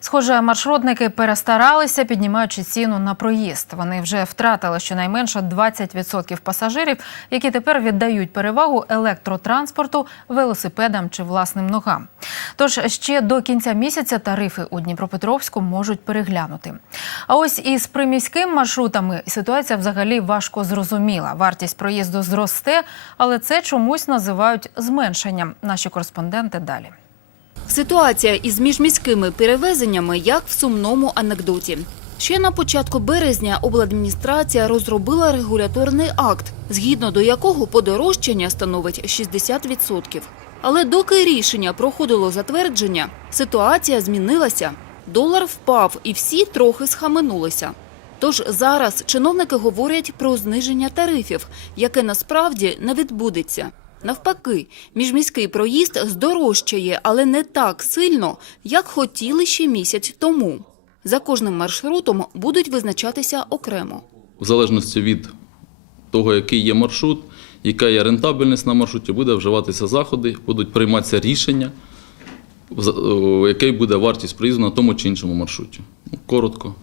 Схоже, маршрутники перестаралися, піднімаючи ціну на проїзд. Вони вже втратили щонайменше 20% пасажирів, які тепер віддають перевагу електротранспорту, велосипедам чи власним ногам. Тож ще до кінця місяця тарифи у Дніпропетровську можуть переглянути. А ось із приміським маршрутами ситуація взагалі важко зрозуміла. Вартість проїзду зросте, але це чомусь називають зменшенням. Наші кореспонденти далі. Ситуація із міжміськими перевезеннями як в сумному анекдоті. Ще на початку березня обладміністрація розробила регуляторний акт, згідно до якого подорожчання становить 60%. Але доки рішення проходило затвердження, ситуація змінилася. Долар впав і всі трохи схаменулися. Тож зараз чиновники говорять про зниження тарифів, яке насправді не відбудеться. Навпаки, міжміський проїзд здорожчає, але не так сильно, як хотіли ще місяць тому. За кожним маршрутом будуть визначатися окремо. в залежності від того, який є маршрут, яка є рентабельність на маршруті, буде вживатися заходи, будуть прийматися рішення, в який буде вартість проїзду на тому чи іншому маршруті. Ну, Коротко.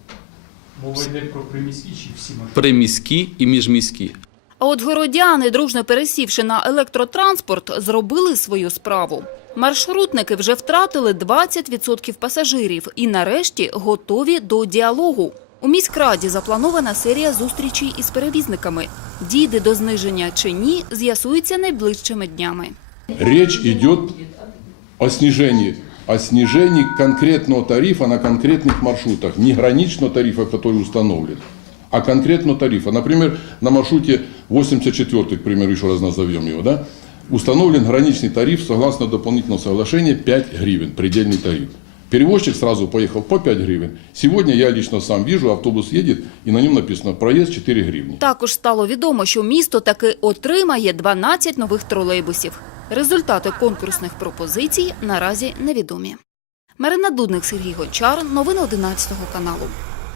Мова йде про приміські чи всі маршрути? Приміські і міжміські. А от городяни, дружно пересівши на електротранспорт, зробили свою справу. Маршрутники вже втратили 20% пасажирів і нарешті готові до діалогу. У міськраді запланована серія зустрічей із перевізниками. Дійде до зниження чи ні, з'ясується найближчими днями. Речь идет о снижении, о снижении конкретного тарифа на конкретных маршрутах, не граничного тарифа, который установлен, а конкретного тарифа. Например, на маршруте 84, к примеру, еще раз назовем его, да, установлен граничный тариф согласно дополнительного соглашения 5 гривен, предельный тариф. Перевозчик сразу поехал по 5 гривен. Сегодня я лично сам вижу, автобус едет, и на нем написано «проезд 4 гривни». Також стало відомо, що місто таки отримає 12 нових тролейбусів. Результати конкурсних пропозицій наразі невідомі. Марина Дудник, Сергій Гончар. Новини 11 каналу.